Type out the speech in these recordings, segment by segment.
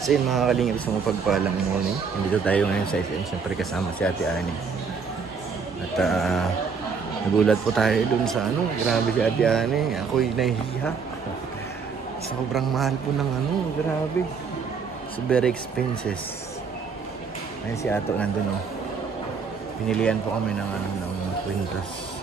So yun mga kalingap, isang mapagpalang morning. Nandito tayo ngayon sa SM, siyempre kasama si Ate Ani. At nagulat po tayo dun sa grabe si Ate Ani. Ako'y nahihiya. Sobrang mahal po ng grabe. So very expenses. Ayun si Ato nandun Pinilian po kami ng kwintas.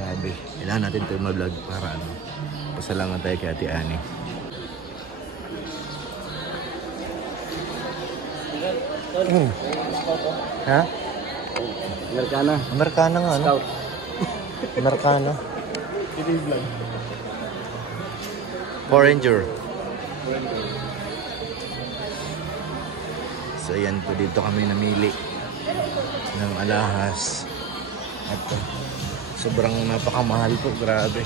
Grabe. Kailangan natin ito ma-vlog para pasalamat tayo kay Ate Ani. Ha? Amerikana. Amerikana nga, Scout. Amerikana. Foreigner. So yan po, dito kami namili ng alahas. At sobrang napakamahal po, grabe.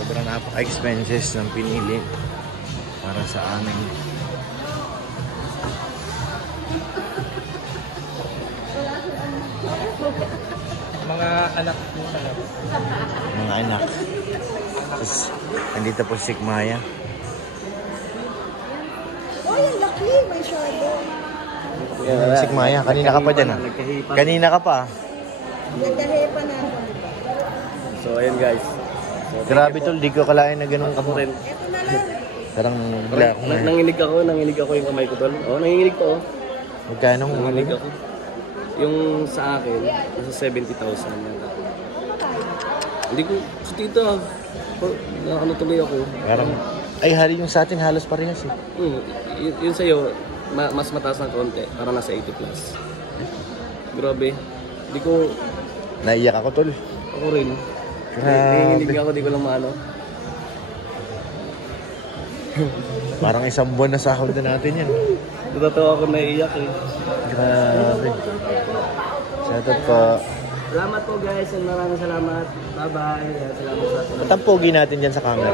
Sobrang napaka-expenses ng pinili para sa amin. Mga anak mo talaga. Mga anak. Tapos, nandito po si Maya. Oh, yung laki. May shadow. Si Maya, kanina ka pa dyan Kanina ka pa. Nagdahepa na ako. So, ayun guys. So, Grabe tol, di ko kalain na ganun ka po. rin. Ito na lang. Parang bigla ako na. Nanginig ako yung kamay ko tol. Nanginig ko Magkano? Nanginig ako. Yung sa akin, nasa 70,000 yata. Hindi ko, sa tita, tuloy ako. Parang, ay hari yung sa atin halos parehas Yun sa'yo, mas mataas ng konti. Parang nasa 80 plus. Grabe. Hindi ko, Naiyak ako tol. ako rin. Nanginig ako, di ko lang maano. Parang isang buwan na sahod na natin yan. Totoo ako naiiyak Grabe. Shoutout po. Salamat po guys, and maraming salamat. Bye-bye. Salamat sa atin. Ba't ang pogi natin dyan sa camera?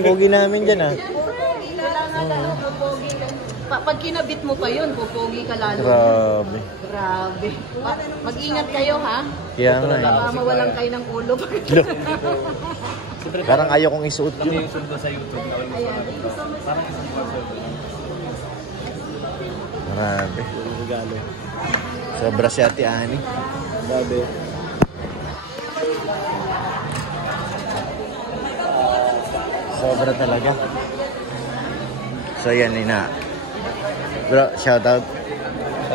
Pogi namin dyan Kailangan pupogi ka. Pag kinabit mo pa yun, pupogi ka lalo. Grabe. Grabe. Mag-ingat kayo ha. Kaya nga Baka mawalan kayo ng ulo. Parang ayaw kong isuot yun. Yung ko sa YouTube na Ayan. parang isang sponsor. Grabe. Yung regalo. Sobra si Ate Ani. Grabe. Sobra talaga. So yan Bro, shoutout.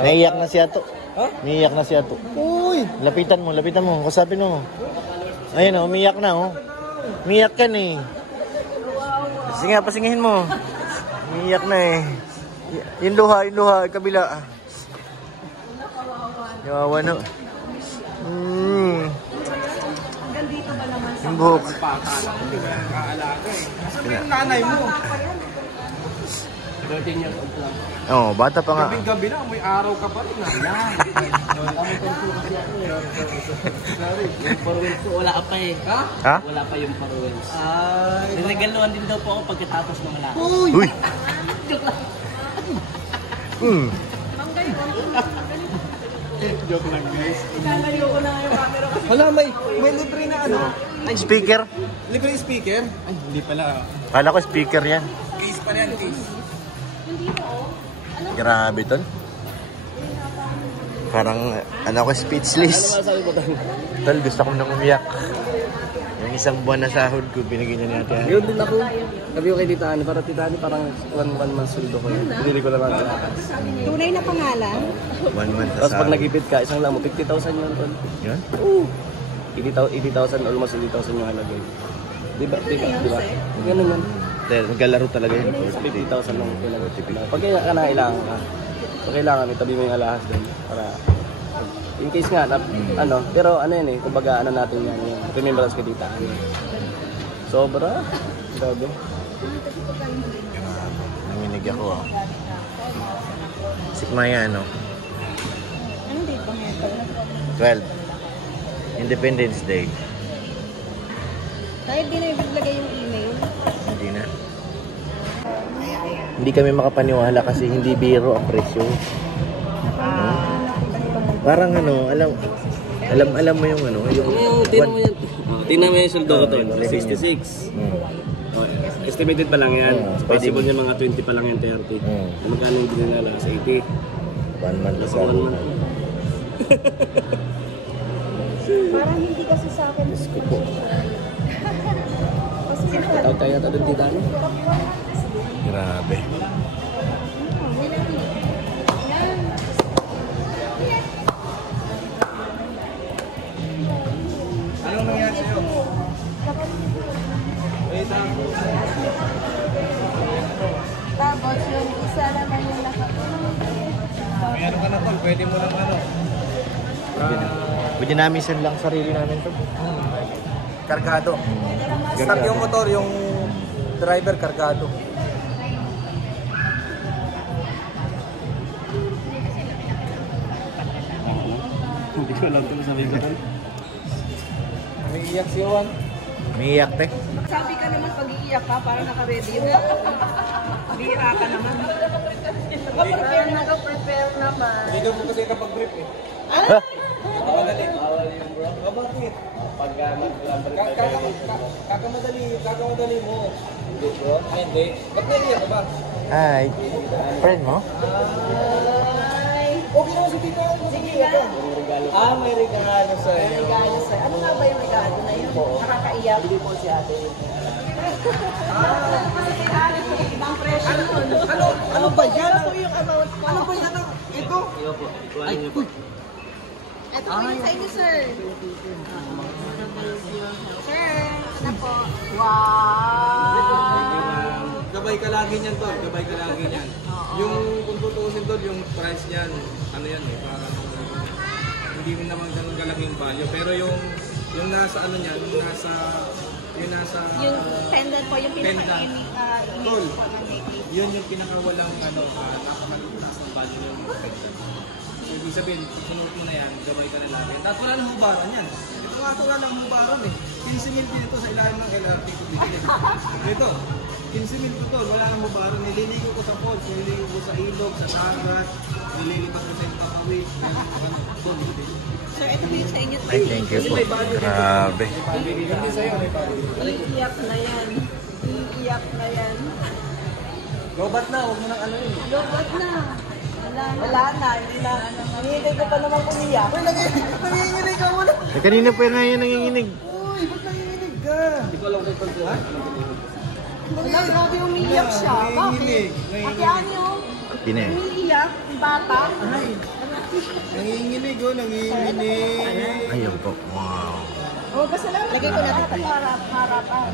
Naiiyak na si Ato. Ha? Naiiyak na si Ato. Uy! Lapitan mo. Kusapin mo. Ayun umiyak na Umiyak ka na Sige nga, pasingihin mo. Umiyak na Yung luha, kabila. Yawa na. Yung buhok. Yung nanay mo. 13 years old lang. Oo, bata pa nga. Gabi na, may araw ka pa rin. Yung parwens ko, wala pa Ha? Wala pa yung parwens. Niregaluhan din daw po ako pagkatapos ng lahat. Uy! Joke lang guys. Lalayo ko na yung camera kasi. Hala, may libre na Speaker? Libre yung speaker? Ay, hindi pala. Kala ko speaker yan. Case pa yan, case. Grabe tol. Parang ako speechless. Ano masabi mo tayo? Tol, gusto kong nang umiyak. Yung isang buwan na sahod ko, binigyan niya ni Ate Ani. Yun din ako. Sabi ko kay Tita Ani, para Tita Ani parang 1 month sweldo ko yun. Pinili ko lang ako. Tunay na pangalan? 1 month na Tapos pag sahod. nagipit ka, isang lang mo, 50,000 yun. Tol. Yun? 80,000, almost 80,000 yung halagay. Diba? Ganun yan. Magkalaro talaga yun. 50,000 lang pinag pag kailangan ka, pag kailangan, itabi mo yung alahas doon. Para, in case nga, pero yan kumbaga natin yan. Remembrance kay Tita Ani. Sobra. Grabe. Nanginig ako Si Maya Anong date ba ngayon? 12. Independence Day. Dahil di na ibaglagay yung email. Hindi na. Hindi kami makapaniwala kasi hindi biro ang presyo. Parang alam mo yung yung Tingnan mo yan. Tingnan mo yung sweldo ko to, 66. Oh, estimated pa lang yan. Possible niya mga 20 pa lang yan, 30. Magkano yung binila? 80. 1 month Plus sa 1 month. Parang hindi kasi sa akin. Gusto po. Tawag tayo natin doon dito, ano? Grabe. Anong nangyari sa'yo? Wait lang. Tapos yung isa naman yung May ano ka na to, pwede mo lang ano. Pwede namin send lang sarili namin to. Kargado. Stop yung motor, yung driver kargado. Hindi ko alam ito sabihin ko. May iyak si Juan. Umiiyak, te. Sabi ka naman pag-iiyak ka, para naka-ready yung bira ka naman. Prepare naman. Hindi daw po kasi kapag-brief eh. Ha? Kakamadali. O bakit? Kakamadali mo. Hindi bro? Hindi. Ba't naiiyak ka ba? Hi. Friend mo? Okay naman si Tito. Sige nga. May regalo sa'yo. Regalo sa'yo. Ano nga ba yung regalo na yun? Nakakaiyak. Hindi po si ate. Ibang presyo nun. Ano ba yan? Ito yung amount ko. Ano ba yan? Ito? Iyo po, ikuhanin niyo po. Ito po yung sa inyo, sir. Sir, ano po? Wow! Gabay ka lagi niyan, Tol. Gabay ka lagi niyan. Yung kung tutuusin, Tol, yung price niyan, ano yan eh, parang hindi rin naman ganun kalaking value. Pero yung nasa ano niyan, yung nasa Yung pendant po, yung Pendant. pinaka-image Tol, po ng lady. yun yung pinakawalang ano, napakataas ng value niya yung pendant. So, ibig sabihin, sunuot mo na yan, gabay ka na natin. At wala nang hubaran yan. Ito nga ito wala nang hubaran eh. 15 mil dito sa ilalim ng LRT ko dito. Ito, 15 mil ko to, wala nang hubaran. Nililigo ko sa falls, nililigo ko sa ilog, sa dagat, nililipat ko sa Impapawid. Sir, ito po yung sa inyo. Ay, thank you po. Grabe. Hindi sa'yo, may value. Iiyak na yan. Iiyak na yan. Lobat na, huwag mo nang ano yun. Lobot na. Wala na. Hindi na. Hinihintay ko pa naman umiyak. Uy, nanginginig ka muna. Eh, kanina pa nga yan nanginginig. Uy, ba't nanginginig ka? Hindi ko alam kung ito. Ha? Wala, grabe umiiyak siya. Bakit? Nanginginig. Ate Anyo, Tine. umiiyak, yung bata. Ay, nanginginig oh, nanginginig. Ayun po. Wow. Oh, basta lang. Lagay ko na dito para harapan.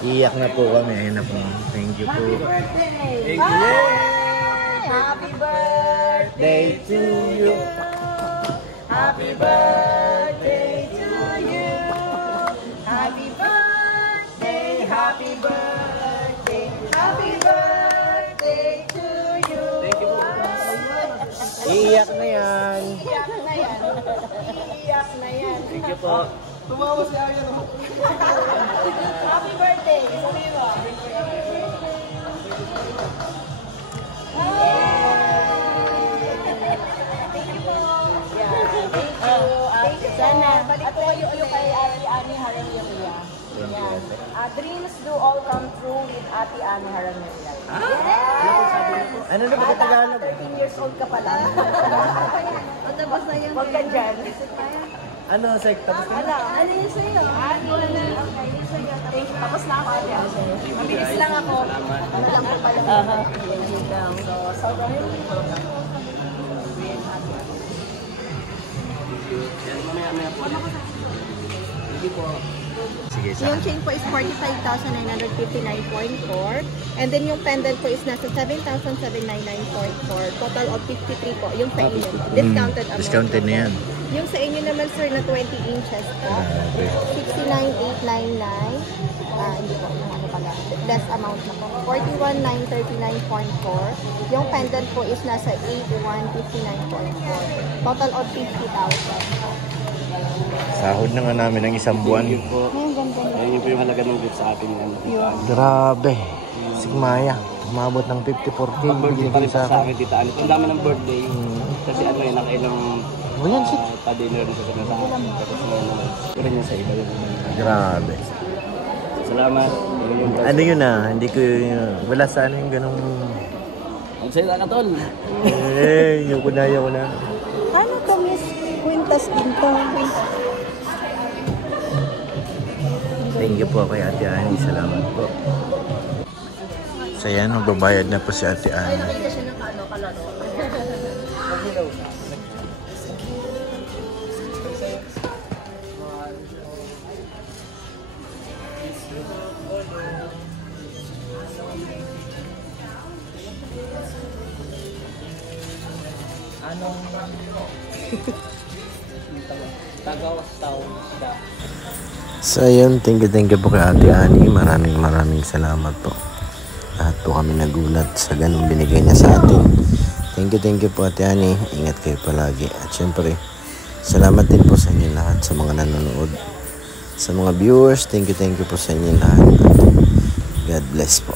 Iyak na po kami. Ayun na po. Thank you po. Birthday! Hi! Happy birthday to you! Happy birthday to you! Happy birthday! Happy birthday! Happy birthday to you! Thank you po. Iyak na yan. Iiyak na yan. Iiyak na yan. Thank you po. Tumawa si Ayan oh. Happy birthday! Sabi mo. Thank you po. Thank you. Sana. At kayo kay Ate Ani Haramia. Yan. Dreams do all come true with Ate Ani Haramia. Ano na ba ka Tagalog? 13 years old ka pala. Tapos na yan. Huwag ka dyan. Ano, Sek? Tapos ka na? Ano yun sa'yo? Ano na? Okay, yun sa'yo. Tapos na ako. Mabilis lang ako. Ano lang po pala. Yun lang. So, sobrang Mamaya po. Thank you po. Sige, sa Yung chain po is 45,959.4 and then yung pendant po is nasa 7,799.4. Total of 53 po. Yung sa inyo po. Discounted amount. Discounted na yan. Yung sa inyo naman sir na 20 inches po. Grabe. 69,899. Hindi po. Yung ano pala. Less amount na po. 41,939.4. Yung pendant po is nasa 81,59.4. Total of 50,000. Sahod na nga namin ng isang buwan. Thank you po. Ayun yung po yung halaga ng gift sa atin. Grabe. Sigmaya. Umabot ng 54K. Birthday pa rin Sa sa akin, tita Alit. Ang dami ng birthday. Kasi ano eh, nakailang Oh, yan si. Pa-dinner rin sa sa tapos naman. Rin yun sa iba yun. Grabe. Salamat. Ano yun ah, hindi ko wala sana yung ganong... Ang saya ka, tol. Yung kunaya ko na. Ano to, Miss? Quintas din to. Thank you po kay Ate Ani. Salamat po. So yan, magbabayad na po si Ate Ani. Nakita siya ng kalaro. Anong tagawas tao siya? So yun, thank you po kay Ate Ani. Maraming salamat po. Lahat po kami nagulat sa ganung binigay niya sa atin. Thank you po Ate Ani. Ingat kayo palagi. At syempre, salamat din po sa inyo lahat sa mga nanonood. Sa mga viewers, thank you po sa inyo lahat. God bless po.